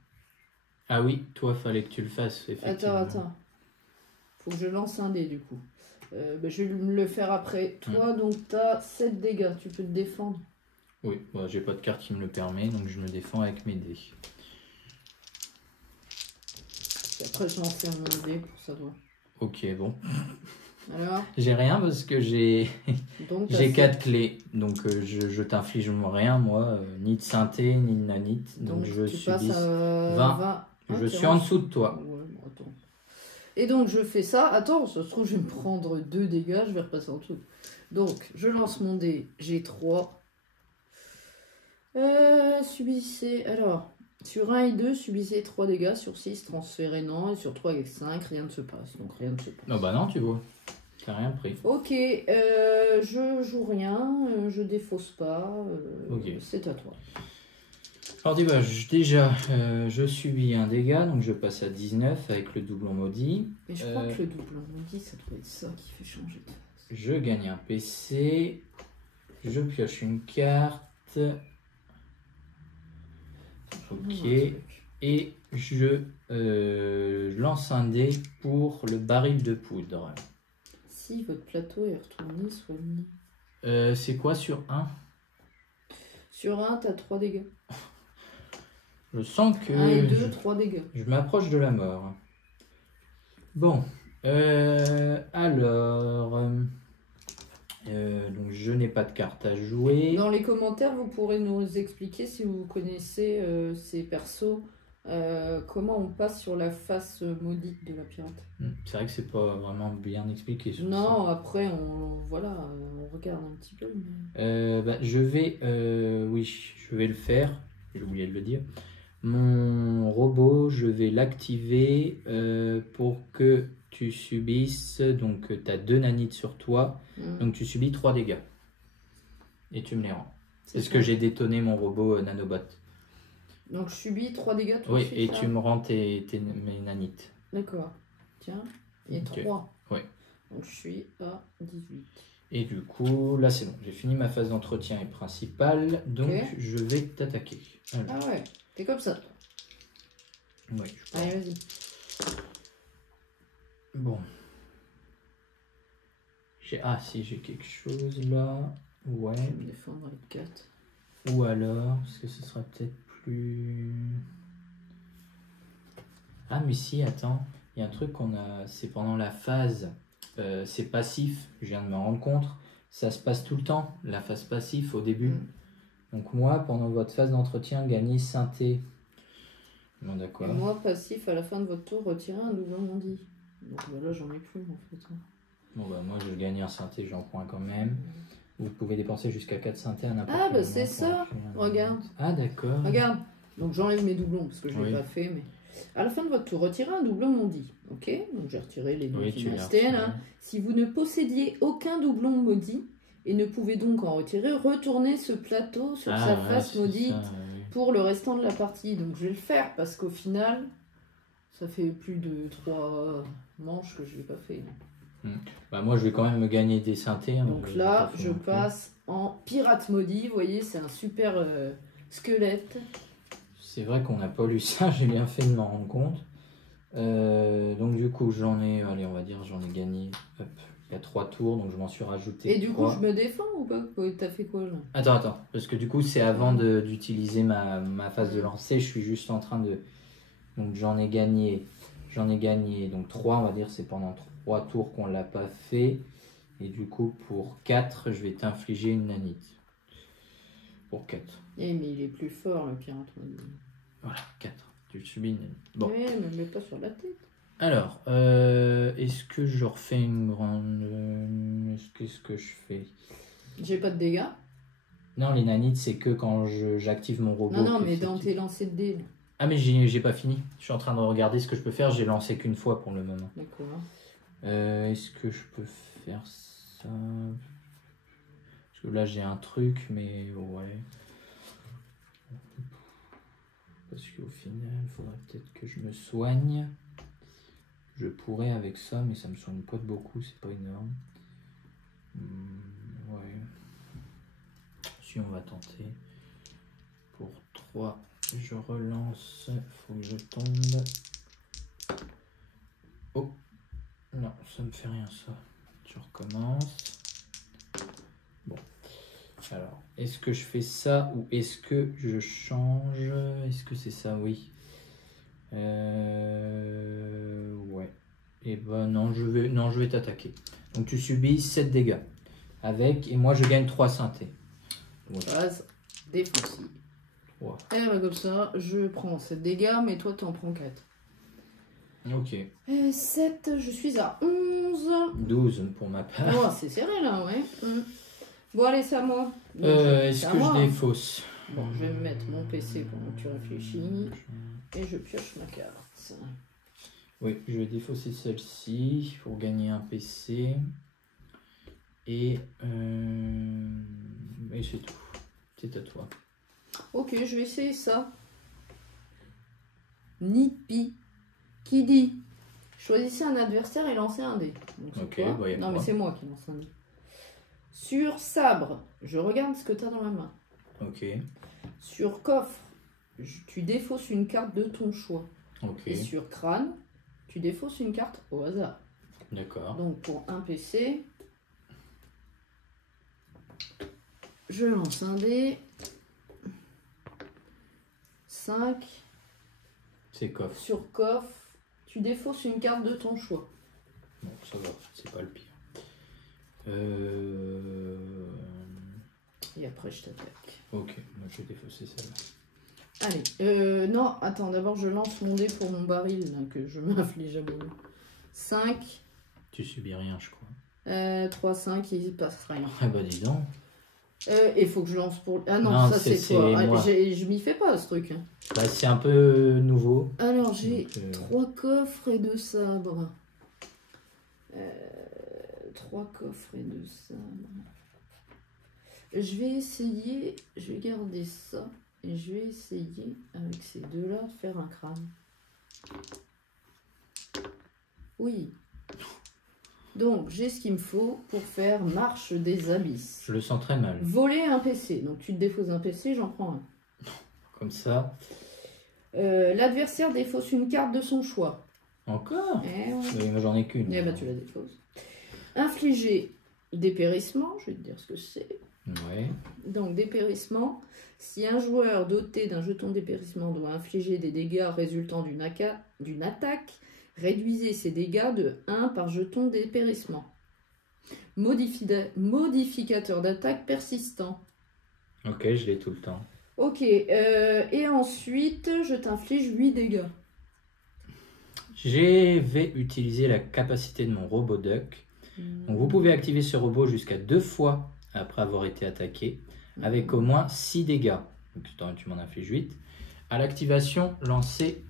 Ah oui, toi, fallait que tu le fasses, effectivement. Attends. Faut que je lance un dé du coup. Je vais me le faire après. Toi, donc, t'as 7 dégâts. Tu peux te défendre. Oui, bah, j'ai pas de carte qui me le permet, donc je me défends avec mes dés. Et après, je lance un dé pour ça doit. Ok, bon. Alors, J'ai rien parce que j'ai donc, j'ai 4 clés, donc je t'inflige rien, moi, ni de synthé, ni de nanite, donc je tu passes subis à 20. Je suis en dessous de toi. Ouais, bon, attends. Et donc je fais ça. Attends, ça se trouve, je vais me prendre 2 dégâts, je vais repasser en dessous. Donc, je lance mon dé, j'ai 3. Subissez. Alors, sur 1 et 2, subissez 3 dégâts. Sur 6, transférez non. Et sur 3 et 5, rien ne se passe. Donc, rien ne se passe. Non, bah non, tu vois. T'as rien pris. Ok, je joue rien, je défausse pas. Ok. C'est à toi. Alors dis-moi, déjà, je subis un dégât, donc je passe à 19 avec le doublon maudit. Mais je crois que le doublon maudit, ça doit être ça qui fait changer de face. Je gagne un PC. Je pioche une carte. Ok. Et je lance un dé pour le baril de poudre. Si votre plateau est retourné, soignez. C'est quoi sur 1? Sur 1, t'as 3 dégâts. Je sens que 1 et 2, 3 dégâts. je m'approche de la mort. Bon. Alors... donc je n'ai pas de carte à jouer. Dans les commentaires, vous pourrez nous expliquer si vous connaissez ces persos, comment on passe sur la face maudite de la pirate. C'est vrai que c'est pas vraiment bien expliqué. Sur Non, ça. après on regarde un petit peu. Je vais, oui, je vais le faire. J'ai oublié de le dire. Mon robot, je vais l'activer pour que tu subisses. Donc tu as 2 nanites sur toi. Donc tu subis 3 dégâts. Et tu me les rends. Parce que j'ai détonné mon robot nanobot. Donc je subis 3 dégâts tout de Oui, suite, et là. tu me rends mes nanites. D'accord. Tiens, et Ok. 3. Oui. Donc je suis à 18. Et du coup, là c'est bon. J'ai fini ma phase d'entretien et principale. Donc Ok. je vais t'attaquer. Alors, Ah ouais, t'es comme ça. ouais, je pense. Allez, vas-y. Bon. Ah si, j'ai quelque chose là. Ouais. Je vais me défendre avec 4. Ou alors, parce que ce sera peut-être plus... Ah mais si, attends. Il y a un truc qu'on a... C'est pendant la phase... c'est passif, je viens de me rendre compte. Ça se passe tout le temps, la phase passif au début. Donc moi, pendant votre phase d'entretien, gagnez synthé. Bon, d'accord. Et moi, passif, à la fin de votre tour, retirez un doublon maudit. Donc là, j'en ai plus en fait. Bon bah moi, je gagne un synthé, j'en prends un quand même. Vous pouvez dépenser jusqu'à 4 synthés à n'importe Ah quel bah moment c'est pour ça. acheter un- Regarde. Ah d'accord. Regarde. Donc j'enlève mes doublons parce que je ne l'ai Oui. pas fait. Mais à la fin de votre tour, retirez un doublon maudit. Ok. Donc j'ai retiré les deux Oui, qui tu me l'as restaient retiré. là. Si vous ne possédiez aucun doublon maudit et ne pouvez donc en retirer, retournez ce plateau sur Ah, sa ouais, face c'est maudite ça, oui. pour le restant de la partie. Donc je vais le faire parce qu'au final, ça fait plus de 3 manches que je l'ai pas fait. Bah moi, je vais quand même me gagner des synthés. Hein, Donc je là, l'ai pas fait je non plus. passe en pirate maudit. Vous voyez, c'est un super squelette. C'est vrai qu'on n'a pas lu ça, j'ai bien fait de m'en rendre compte. Donc du coup, j'en ai, allez, on va dire, j'en ai gagné. Hop, il y a 3 tours, donc je m'en suis rajouté Et du 3. coup, je me défends ou pas? T'as fait quoi là? Attends, parce que du coup, c'est avant d'utiliser ma phase de lancer. Je suis juste en train de... Donc j'en ai gagné donc 3, on va dire, c'est pendant 3 tours qu'on l'a pas fait. Et du coup, pour 4, je vais t'infliger une nanite. Pour 4. Eh, mais il est plus fort le pirate maudit. Voilà, 4. Tu subis une nanite. Bon. Ouais, me mets pas sur la tête. Alors, est-ce que je refais une grande... Qu'est-ce que je fais? J'ai pas de dégâts. Non, les nanites, c'est que quand j'active mon robot. Non, que mais c'est dans qui- tes lancers de dés. Là. Ah, mais j'ai pas fini. Je suis en train de regarder ce que je peux faire. J'ai lancé qu'une fois pour le moment. D'accord. Est-ce que je peux faire ça? Parce que là, j'ai un truc, mais ouais. Parce qu'au final, il faudrait peut-être que je me soigne. Je pourrais avec ça, mais ça me soigne pas de beaucoup, c'est pas énorme. Ouais. Si on va tenter. Pour 3, je relance. Faut que je tombe. Oh. Non, ça me fait rien ça. Je recommence. Bon. Alors, est-ce que je fais ça ou est-ce que je change? Est-ce que c'est ça? Oui. Ouais. Et ben non, je vais t'attaquer. Donc tu subis 7 dégâts. Avec, et moi je gagne 3 synthés. Ouais. Phase défensive. 3. Et bah, comme ça, je prends 7 dégâts, mais toi, t'en prends 4. Ok. 7, je suis à 11. 12 pour ma part. Oh, c'est serré là, ouais. Bon, allez, c'est à moi. Donc, Est-ce c'est à que moi. je défausse? Bon, je vais me mettre mon PC pendant que tu réfléchis. Et je pioche ma carte. Oui, je vais défausser celle-ci pour gagner un PC. Et c'est tout. C'est à toi. Ok, je vais essayer ça. Nipi. Qui dit choisissez un adversaire et lancez un dé. Donc, c'est Ok, toi. bah, y a Non, mais moi. c'est moi qui lance un dé. Sur sabre, je regarde ce que tu as dans la main. Ok, Sur coffre, tu défausses une carte de ton choix. ok, Et sur crâne, tu défausses une carte au hasard. d'accord. Donc pour un PC, je lance un dé. 5. C'est coffre. Sur coffre, tu défausses une carte de ton choix. Bon, ça va, c'est pas le pire. Et après, je t'attaque. Ok, moi je vais défausser celle-là. Allez, non, attends, d'abord je lance mon dé pour mon baril, là, que je m'inflige à moi. 5, Tu subis rien, je crois. 3, 5, il passe rien. Ah bah dis donc. Il faut que je lance pour... Ah non, Non, ça c'est c'est toi. Ah, moi. je m'y fais pas, ce truc. Bah, c'est un peu nouveau. Alors, j'ai Donc, 3 coffres et 2 sabres. 3 coffres et 2 sabres. Je vais essayer, je vais garder ça. Et je vais essayer, avec ces deux-là, de faire un crâne. Oui. Donc, j'ai ce qu'il me faut pour faire marche des abysses. Je le sens très mal. Voler un PC. Donc, tu te défausses un PC, j'en prends un. Comme ça. L'adversaire défausse une carte de son choix. Encore? Eh ouais. Oui, moi j'en ai qu'une. Eh ben, tu la défausses. Infliger dépérissement, je vais te dire ce que c'est. Ouais. Donc, dépérissement, si un joueur doté d'un jeton dépérissement doit infliger des dégâts résultant d'une attaque, réduisez ces dégâts de 1 par jeton dépérissement. Modificateur d'attaque persistant. Ok, je l'ai tout le temps. Ok, et ensuite, je t'inflige 8 dégâts. Je vais utiliser la capacité de mon robot duck. Donc vous pouvez activer ce robot jusqu'à 2 fois après avoir été attaqué, avec au moins 6 dégâts. Donc tu m'en infliges 8. À l'activation, lancez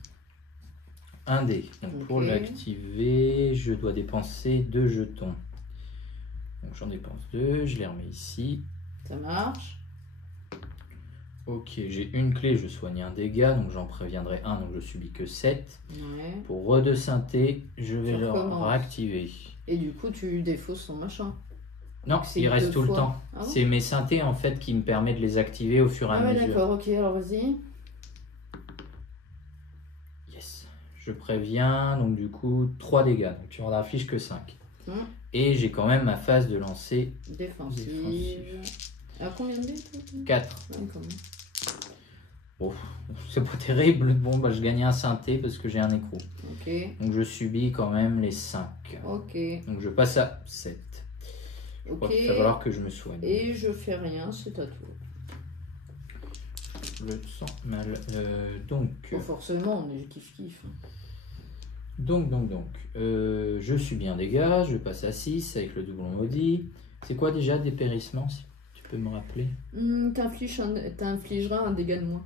un dé. Donc, pour l'activer, je dois dépenser 2 jetons. Donc j'en dépense 2, je les remets ici. Ça marche. Ok, j'ai une clé, je soigne un dégât, donc j'en préviendrai un, donc je subis que 7. Ouais. Pour redesynthé, je vais le recommences. réactiver. Et du coup, tu défausses son machin. Non, C'est il reste 2 tout le fois. temps. Ah bon C'est mes synthés en fait qui me permettent de les activer au fur et à Ah ouais, mesure. d'accord, ok, alors vas-y. Yes. Je préviens, donc du coup 3 dégâts, donc tu en affiches que 5. Et j'ai quand même ma phase de lancer Défensive. À combien de dés 4. Ouais, quand même. Bon, c'est pas terrible. Bon, bah je gagne un synthé parce que j'ai un écrou. Ok, Donc je subis quand même les 5. ok, Donc je passe à 7. Je crois ok. qu'il va falloir que je me soigne. Et je fais rien, c'est à toi. Je le sens mal. Donc, Bon, forcément, on est kiff-kiff. je subis un dégât, je passe à 6 avec le doublon maudit. C'est quoi déjà dépérissement, si tu peux me rappeler? T'infligeras un dégât de moins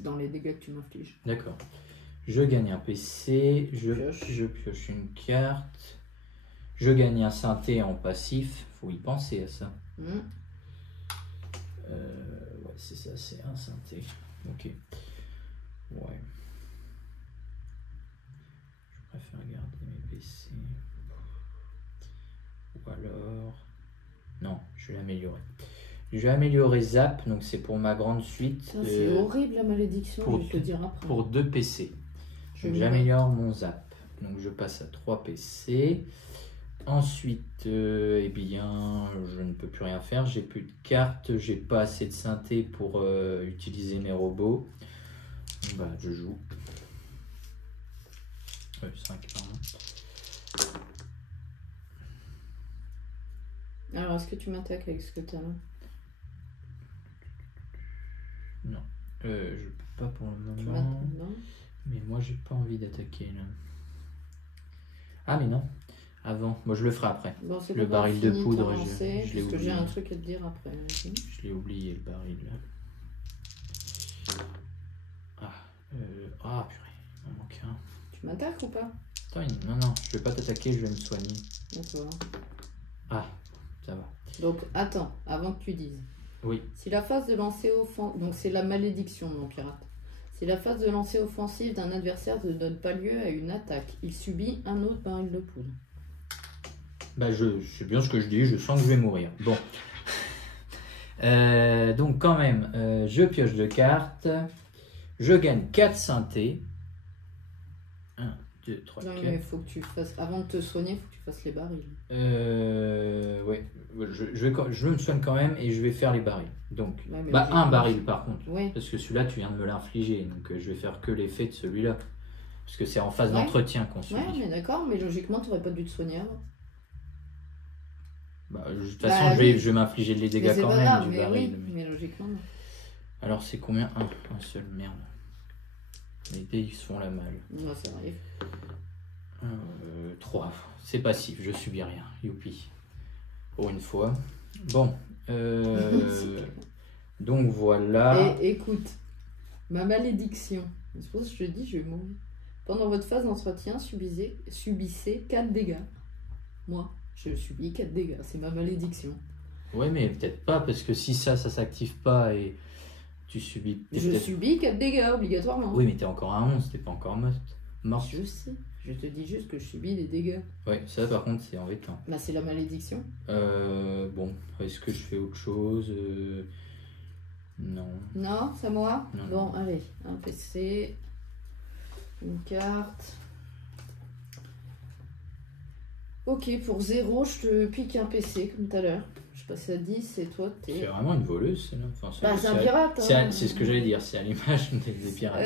dans les dégâts que tu m'infliges. D'accord. Je gagne un PC, Pioche. je pioche une carte. Je gagne un synthé en passif, faut y penser à ça. Ouais, c'est ça, c'est un synthé. Ok. Ouais. Je préfère garder mes PC. Ou alors... Non, je vais l'améliorer. Je vais améliorer Zap, donc c'est pour ma grande suite. C'est horrible la malédiction, pour je vais te le dire après. Pour 2 PC. Je Donc vais j'améliore mon Zap. Donc je passe à 3 PC. Ensuite, eh bien, je ne peux plus rien faire. J'ai plus de cartes, j'ai pas assez de synthé pour utiliser mes robots. Bah, je joue. 5, pardon. Alors, est-ce que tu m'attaques avec ce que tu as là? Non, je peux pas pour le Tu moment. non. Mais moi, j'ai pas envie d'attaquer là. Ah, mais non. Avant, moi je le ferai après. Bon, c'est Le pas grave, baril de finis poudre, ton je lancer, l'ai parce que oublié. j'ai un truc à te dire après. Vas-y. Je l'ai oublié, le baril là. Ah, purée, il m'en manque un. Tu m'attaques ou pas? Attends, non, je vais pas t'attaquer, je vais me soigner. D'accord. Ah, ça va. Donc, attends, avant que tu dises. Oui. Si la phase de lancer offensive... Donc c'est la malédiction, mon pirate. Si la phase de lancer offensive d'un adversaire ne donne pas lieu à une attaque, il subit un autre baril de poudre. Bah, c'est bien ce que je dis, je sens que je vais mourir. Bon. Donc quand même, je pioche 2 cartes. Je gagne 4 synthés. 1, 2, 3, Non, 4. mais faut que tu fasses... Avant de te soigner, il faut que tu fasses les barils. Ouais. Je me soigne quand même et je vais faire les barils. Donc, Ouais, mais un baril par contre. Oui. Parce que celui-là, tu viens de me l'infliger. Donc je vais faire que l'effet de celui-là. Parce que c'est en phase Ouais. d'entretien qu'on subit. Ouais, mais d'accord, mais logiquement, tu n'aurais pas dû te soigner avant. Bah, de toute façon, je vais m'infliger les dégâts quand même grave, du mais baril. oui, mais logiquement, non. Alors c'est combien? Un seul, merde. Les dés ils se font la malle. Non, ça arrive. 3. C'est passif, je subis rien. Youpi. Pour une fois. Bon. Donc voilà. Et écoute, ma malédiction. C'est pour ça que je te dis, je vais mourir. Pendant votre phase d'entretien, subissez 4 dégâts. Moi, je subis 4 dégâts. C'est ma malédiction. Ouais, mais peut-être pas, parce que si ça s'active pas et tu subis. Je subis 4 dégâts, obligatoirement. Oui, mais t'es encore à 11, t'es pas encore morte. Je sais. Je te dis juste que je subis des dégâts. Ouais, ça par contre, c'est embêtant. Bah, c'est la malédiction. Bon, est-ce que je fais autre chose? Non. Non, c'est moi? Non, Bon, non. allez, un PC, une carte. Ok, pour 0, je te pique un PC comme tout à l'heure. Je passe à 10 et toi, t'es... C'est vraiment une voleuse, celle-là. Enfin, Bah, c'est un pirate. C'est ce que j'allais dire, c'est à l'image des pirates.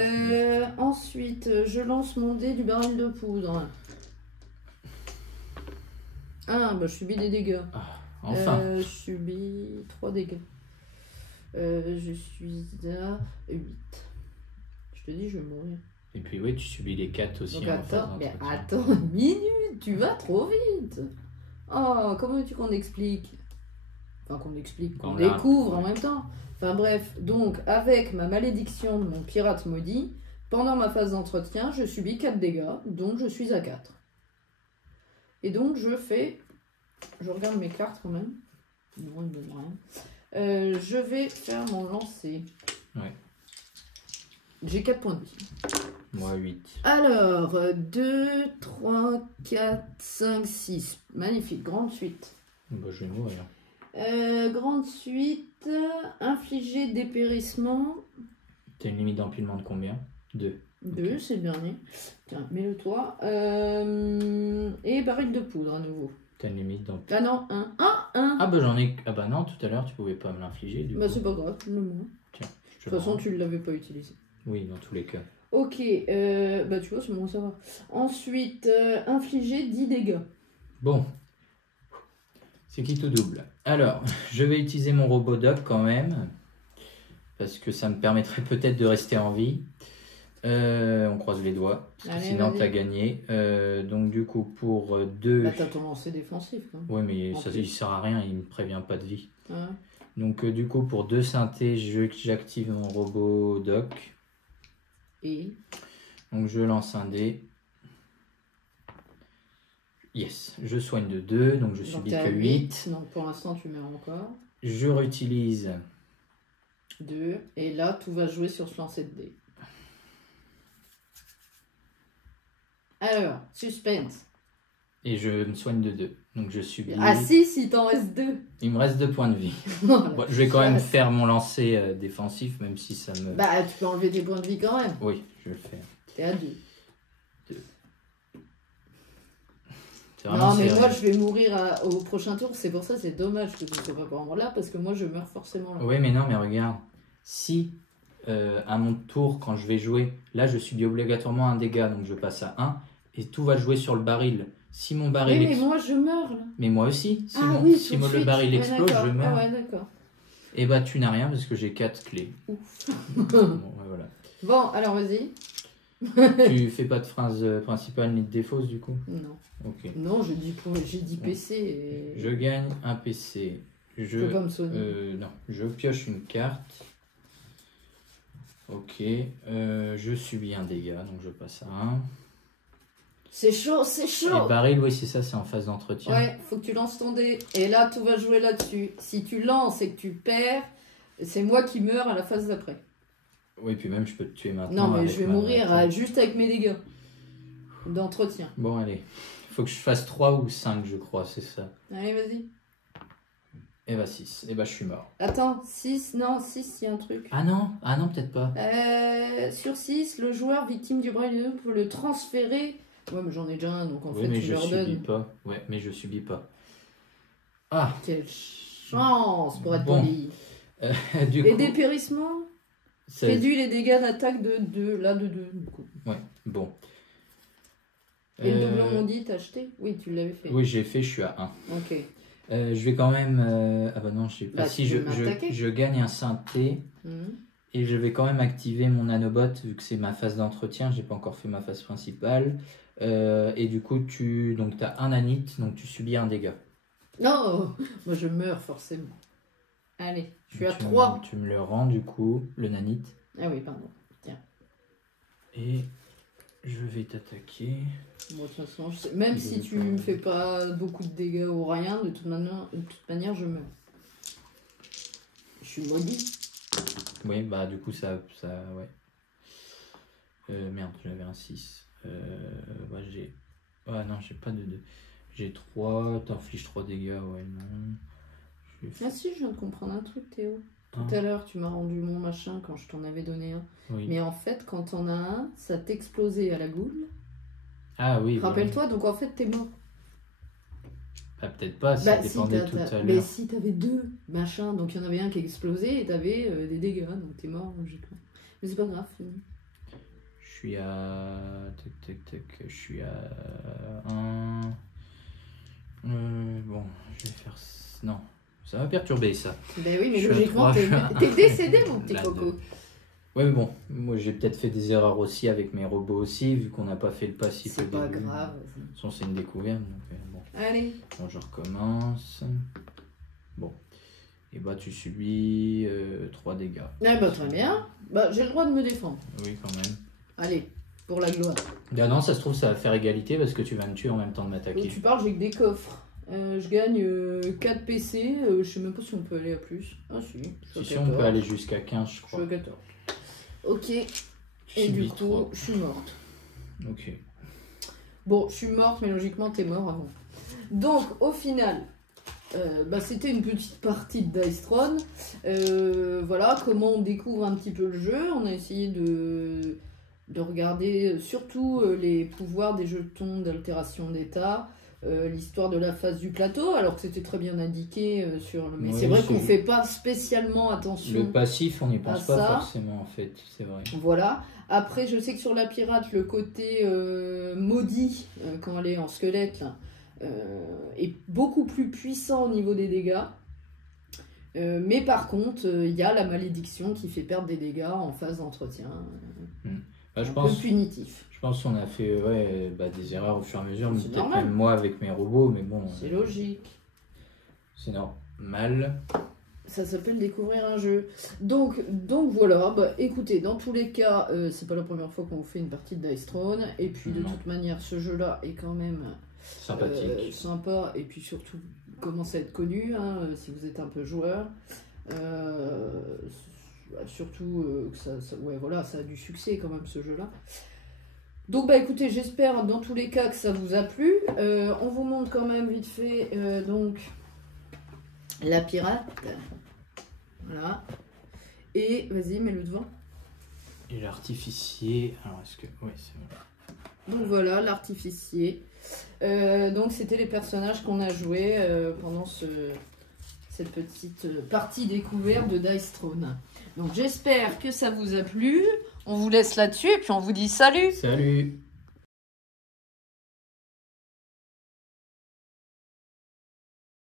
Ensuite, je lance mon dé du baril de poudre. Ah, bah je subis des dégâts. Ah, enfin. Je subis 3 dégâts. Je suis à 8. Je te dis, je vais mourir. Et puis oui, tu subis les 4 aussi. Donc en phase mais d'entretien. attends une minute, tu vas trop vite. Oh, comment veux-tu qu'on explique? Enfin, qu'on explique, qu'on découvre en même temps. Enfin bref, donc avec ma malédiction de mon pirate maudit, pendant ma phase d'entretien, je subis 4 dégâts, donc je suis à 4. Et donc je fais... Je regarde mes cartes quand même. Non, il ne donne rien. Je vais faire mon lancer. Ouais. J'ai 4 points de vie. Moi 8. Alors, 2, 3, 4, 5, 6. Magnifique, grande suite. Bah, je vais mourir. Grande suite, infliger dépérissement. T'as une limite d'empilement de combien? 2. 2, Okay. c'est le dernier. Tiens, mets-le toi. Et baril de poudre à nouveau. T'as une limite d'empilement. Ah non, 1. Ah, 1. Ah bah j'en ai... Ah bah non, tout à l'heure tu pouvais pas me l'infliger du Bah coup. c'est pas grave, le moins. Tiens, De toute façon, tu ne l'avais pas utilisé. Oui, dans tous les cas. Ok, bah tu vois, c'est bon à savoir. Ensuite, infliger 10 dégâts. Bon. C'est qui tout double. Alors, je vais utiliser mon robot doc quand même. Parce que ça me permettrait peut-être de rester en vie. On croise les doigts. Parce que Allez, sinon, vas-y. t'as gagné. Donc, du coup, pour 2... Bah t'as ton lancer défensif. Hein. Oui, mais En ça, plus. il sert à rien. Il me prévient pas de vie. Ouais. Donc, du coup, pour 2 synthés, j'active mon robot doc. Et Donc, je lance un dé. Yes, je soigne de 2, donc je subis t'es à que 8. Donc pour l'instant, tu mets encore Je réutilise 2. Et là, tout va jouer sur ce lancer de dés. Alors, suspense. et je me soigne de 2. Donc je subis. Ah si, il t'en reste 2. Il me reste 2 points de vie. Bon, je vais quand même faire mon lancer défensif, même si ça me. Bah, tu peux enlever des points de vie quand même. Oui, je vais le faire. T'es à 2. C'est vraiment Non, mais sérieux. moi, je vais mourir au prochain tour. C'est pour ça, c'est dommage que tu ne sois pas vraiment là, parce que moi, je meurs forcément là. Oui, mais non, mais regarde. Si à mon tour, quand je vais jouer, là, je subis obligatoirement un dégât, donc je passe à 1, et tout va jouer sur le baril. Si mon baril. Oui, mais moi, je meurs là. Mais moi aussi. Si, Ah mon, oui, si tout de le suite. baril Ouais, explose, d'accord. je meurs. Ah ouais, d'accord. Et bah, tu n'as rien parce que j'ai 4 clés. Ouf. Bon, ouais, voilà. Bon, alors vas-y. Tu fais pas de phrase principale ni de défausse du coup? Non. Ok. Non, j'ai dit PC et... Je gagne un PC. Je peux pas me soigner. Non, je pioche une carte. Ok. Je subis un dégât, donc je passe à 1. C'est chaud, c'est Et chaud. baril, oui, c'est ça, c'est en phase d'entretien. Ouais, faut que tu lances ton dé. Et là, tout va jouer là-dessus. Si tu lances et que tu perds, C'est moi qui meurs à la phase d'après. Oui, puis même je peux te tuer maintenant. Non, mais avec je vais ma mourir maladie. juste avec mes dégâts d'entretien. Bon, allez. Faut que je fasse 3 ou 5, je crois, c'est ça. Allez, vas-y. Et bah 6. Et bah je suis mort. Attends, 6, non, 6, il y a un truc. Ah non, peut-être pas. Sur 6, le joueur victime du braille peut le transférer. Ouais, mais j'en ai déjà un, donc en Oui, fait, mais tu je leur subis donnes. pas. Ouais, mais je subis pas. Ah, Quelle chance pour être Bon. poli. du Les coup, dépérissements, ça- réduit les dégâts d'attaque de 2, là de 2. Ouais, bon. Et le doublon maudit, t'as acheté? Oui, tu l'avais fait. Oui, j'ai fait, je suis à 1. Ok. Je vais quand même... Ah bah non, je sais pas. Bah, Si tu je, peux m'attaquer. je gagne un synthé Mhm. et je vais quand même activer mon nanobot vu que c'est ma phase d'entretien. J'ai pas encore fait ma phase principale. Et du coup, donc t'as un nanite, donc tu subis un dégât. Non, moi je meurs forcément. Allez, je suis à Tu 3. Tu me le rends du coup, le nanite. Ah oui, pardon. Tiens. Et je vais t'attaquer. Bon, de toute façon, même si tu me fais pas beaucoup de dégâts ou rien, de toute manière, je meurs. Je suis maudit. Oui, bah du coup, ça ouais. Merde, j'avais un 6. Ouais, j'ai... Ah non, j'ai pas de 2. J'ai 3, t'infliges 3 dégâts, ouais, non. Ah si, je viens de comprendre un truc, Théo. Tout Ah. à l'heure, tu m'as rendu mon machin quand je t'en avais donné un. Oui. Mais en fait, quand t'en as un, ça t'explosait à la goule. Ah oui, Rappelle-toi, donc en fait, t'es mort. Bah, peut-être pas, ça Bah, dépendait si, tout à mais l'heure. si t'avais 2 machins, donc il y en avait un qui explosait et t'avais des dégâts, donc t'es mort logiquement. Mais c'est pas grave. Je suis à... Je suis à 1... Bon, je vais faire... Non, ça va perturber ça. Ben oui, mais Je suis à logiquement, 3. t'es décédé, mon petit Là, coco. Ouais, mais bon, moi j'ai peut-être fait des erreurs aussi avec mes robots aussi, vu qu'on n'a pas fait le passif au C'est pas début. grave. De toute façon, c'est une découverte, donc bon. Allez. Bon, je recommence. Bon. Et bah, tu subis 3 dégâts. Ah bah très bien. Bah j'ai le droit de me défendre. Oui, quand même. Allez, pour la gloire. Ah non, ça se trouve, ça va faire égalité parce que tu vas me tuer en même temps de Donc, m'attaquer. tu parles, j'ai que des coffres. Je gagne 4 PC. Je sais même pas si on peut aller à plus. Ah si. Je suis Si à on peut 14. aller jusqu'à 15, je Je crois. suis à 14. Ok. Tu Et du subis coup, 3. je suis morte. Ok. Bon, je suis morte, mais logiquement, t'es mort avant. Donc, au final, bah, c'était une petite partie de Dice Throne. Voilà comment on découvre un petit peu le jeu. On a essayé de regarder surtout les pouvoirs des jetons d'altération d'état, l'histoire de la phase du plateau, alors que c'était très bien indiqué sur le... Mais Oui, c'est vrai c'est qu'on vrai. fait pas spécialement attention. Le passif, on n'y pense à pas ça. forcément en fait, c'est vrai. Voilà. Après, je sais que sur la pirate, le côté maudit, quand elle est en squelette, là, est beaucoup plus puissant au niveau des dégâts. Mais par contre, il y a la malédiction qui fait perdre des dégâts en phase d'entretien. Bah, je Un pense peu punitif. Je pense qu'on a fait des erreurs au fur et à mesure, C'est peut-être normal. même moi avec mes robots, mais bon, C'est logique. c'est normal. Ça s'appelle découvrir un jeu. Donc voilà, bah, écoutez, dans tous les cas, c'est pas la première fois qu'on fait une partie de Dice Throne. Et puis de Non. toute manière, ce jeu-là est quand même Sympathique. sympa. Et puis surtout, commence à être connu, hein, si vous êtes un peu joueur. Surtout que ouais, voilà, ça a du succès quand même ce jeu-là. Donc bah écoutez, j'espère dans tous les cas que ça vous a plu. On vous montre quand même vite fait donc la pirate. Voilà. Et vas-y, mets-le devant. Et l'artificier, alors est-ce que... Ouais, c'est vrai. Donc voilà, l'artificier. Donc c'était les personnages qu'on a joués pendant cette petite partie découverte de Dice Throne. Donc j'espère que ça vous a plu. On vous laisse là-dessus et puis on vous dit salut. Salut!